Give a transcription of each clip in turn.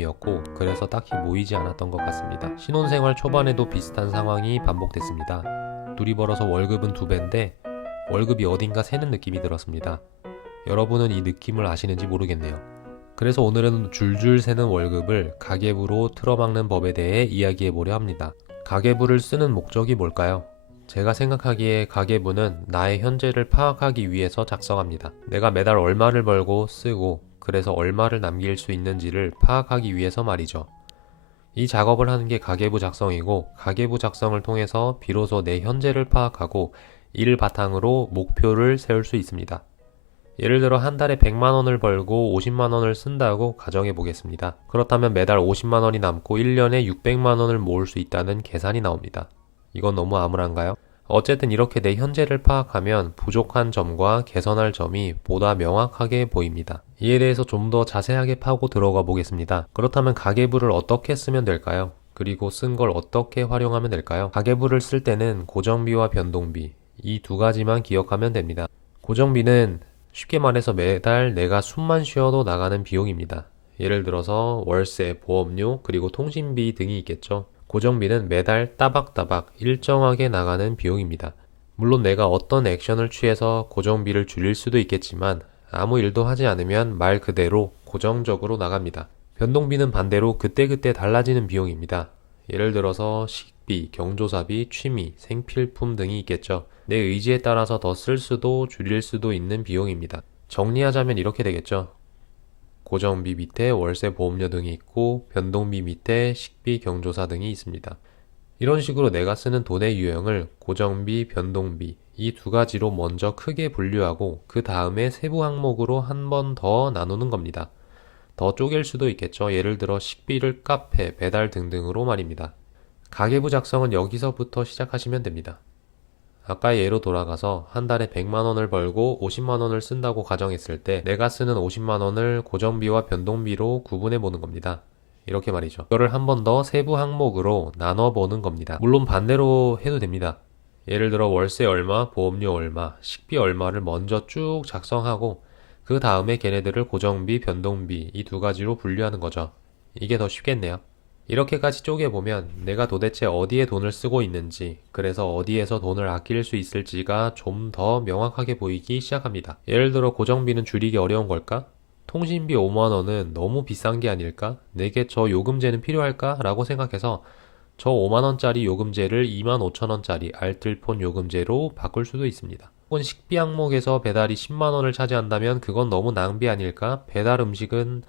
모임이었고 그래서 딱히 모이지 않았던 것 같습니다. 신혼생활 초반에도 비슷한 상황이 반복됐습니다. 둘이 벌어서 월급은 2배인데 월급이 어딘가 새는 느낌이 들었습니다. 여러분은 이 느낌을 아시는지 모르겠네요. 그래서 오늘은 줄줄 새는 월급을 가계부로 틀어막는 법에 대해 이야기해보려 합니다. 가계부를 쓰는 목적이 뭘까요? 제가 생각하기에 가계부는 나의 현재를 파악하기 위해서 작성합니다. 내가 매달 얼마를 벌고 쓰고 그래서 얼마를 남길 수 있는지를 파악하기 위해서 말이죠. 이 작업을 하는 게 가계부 작성이고 가계부 작성을 통해서 비로소 내 현재를 파악하고 이를 바탕으로 목표를 세울 수 있습니다. 예를 들어 한 달에 100만 원을 벌고 50만 원을 쓴다고 가정해 보겠습니다. 그렇다면 매달 50만 원이 남고 1년에 600만 원을 모을 수 있다는 계산이 나옵니다. 이건 너무 암울한가요? 어쨌든 이렇게 내 현재를 파악하면 부족한 점과 개선할 점이 보다 명확하게 보입니다. 이에 대해서 좀 더 자세하게 파고 들어가 보겠습니다. 그렇다면 가계부를 어떻게 쓰면 될까요? 그리고 쓴 걸 어떻게 활용하면 될까요? 가계부를 쓸 때는 고정비와 변동비, 이 두 가지만 기억하면 됩니다. 고정비는 쉽게 말해서 매달 내가 숨만 쉬어도 나가는 비용입니다. 예를 들어서 월세, 보험료, 그리고 통신비 등이 있겠죠. 고정비는 매달 따박따박 일정하게 나가는 비용입니다. 물론 내가 어떤 액션을 취해서 고정비를 줄일 수도 있겠지만 아무 일도 하지 않으면 말 그대로 고정적으로 나갑니다. 변동비는 반대로 그때그때 달라지는 비용입니다. 예를 들어서 식비, 경조사비, 취미, 생필품 등이 있겠죠. 내 의지에 따라서 더 쓸 수도 줄일 수도 있는 비용입니다. 정리하자면 이렇게 되겠죠. 고정비 밑에 월세, 보험료 등이 있고 변동비 밑에 식비, 경조사 등이 있습니다. 이런 식으로 내가 쓰는 돈의 유형을 고정비, 변동비 이 두 가지로 먼저 크게 분류하고 그 다음에 세부 항목으로 한 번 더 나누는 겁니다. 더 쪼갤 수도 있겠죠. 예를 들어 식비를 카페, 배달 등등으로 말입니다. 가계부 작성은 여기서부터 시작하시면 됩니다. 아까의 예로 돌아가서 한 달에 100만 원을 벌고 50만 원을 쓴다고 가정했을 때 내가 쓰는 50만 원을 고정비와 변동비로 구분해 보는 겁니다. 이렇게 말이죠. 이거를 한 번 더 세부 항목으로 나눠 보는 겁니다. 물론 반대로 해도 됩니다. 예를 들어 월세 얼마, 보험료 얼마, 식비 얼마를 먼저 쭉 작성하고 그 다음에 걔네들을 고정비, 변동비 이 두 가지로 분류하는 거죠. 이게 더 쉽겠네요. 이렇게까지 쪼개보면 내가 도대체 어디에 돈을 쓰고 있는지, 그래서 어디에서 돈을 아낄 수 있을지가 좀 더 명확하게 보이기 시작합니다. 예를 들어 고정비는 줄이기 어려운 걸까? 통신비 5만 원은 너무 비싼 게 아닐까? 내게 저 요금제는 필요할까? 라고 생각해서 저 5만 원짜리 요금제를 2만 5천 원짜리 알뜰폰 요금제로 바꿀 수도 있습니다. 혹은 식비 항목에서 배달이 10만 원을 차지한다면 그건 너무 낭비 아닐까? 배달 음식은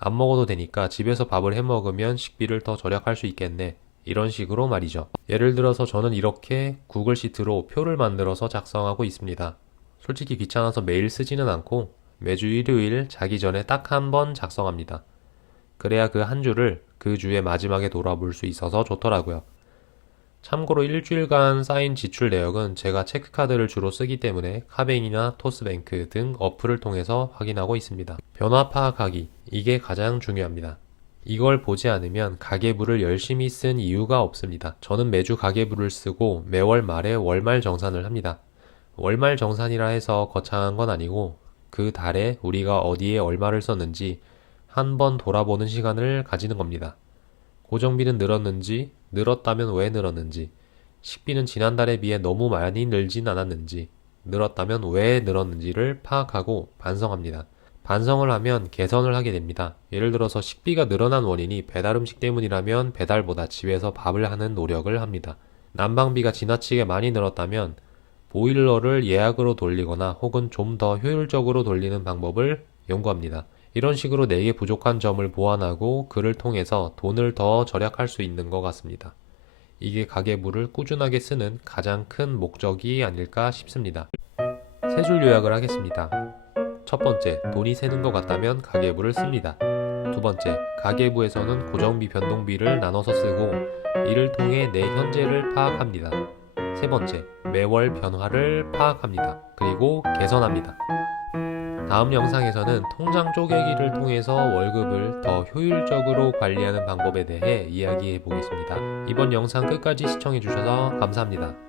안 먹어도 되니까 집에서 밥을 해 먹으면 식비를 더 절약할 수 있겠네. 이런 식으로 말이죠. 예를 들어서 저는 이렇게 구글 시트로 표를 만들어서 작성하고 있습니다. 솔직히 귀찮아서 매일 쓰지는 않고 매주 일요일 자기 전에 딱 한 번 작성합니다. 그래야 그 한 주를 그 주의 마지막에 돌아볼 수 있어서 좋더라고요. 참고로 일주일간 쌓인 지출 내역은 제가 체크카드를 주로 쓰기 때문에 카뱅이나 토스뱅크 등 어플을 통해서 확인하고 있습니다. 변화 파악하기, 이게 가장 중요합니다. 이걸 보지 않으면 가계부를 열심히 쓴 이유가 없습니다. 저는 매주 가계부를 쓰고 매월 말에 월말 정산을 합니다. 월말 정산이라 해서 거창한 건 아니고 그 달에 우리가 어디에 얼마를 썼는지 한번 돌아보는 시간을 가지는 겁니다. 고정비는 늘었는지, 늘었다면 왜 늘었는지, 식비는 지난달에 비해 너무 많이 늘진 않았는지, 늘었다면 왜 늘었는지를 파악하고 반성합니다. 반성을 하면 개선을 하게 됩니다. 예를 들어서 식비가 늘어난 원인이 배달 음식 때문이라면 배달보다 집에서 밥을 하는 노력을 합니다. 난방비가 지나치게 많이 늘었다면 보일러를 예약으로 돌리거나 혹은 좀 더 효율적으로 돌리는 방법을 연구합니다. 이런 식으로 내게 부족한 점을 보완하고 그를 통해서 돈을 더 절약할 수 있는 것 같습니다. 이게 가계부를 꾸준하게 쓰는 가장 큰 목적이 아닐까 싶습니다. 세 줄 요약을 하겠습니다. 첫 번째, 돈이 새는 것 같다면 가계부를 씁니다. 두 번째, 가계부에서는 고정비, 변동비를 나눠서 쓰고 이를 통해 내 현재를 파악합니다. 세 번째, 매월 변화를 파악합니다. 그리고 개선합니다. 다음 영상에서는 통장 쪼개기를 통해서 월급을 더 효율적으로 관리하는 방법에 대해 이야기해 보겠습니다. 이번 영상 끝까지 시청해 주셔서 감사합니다.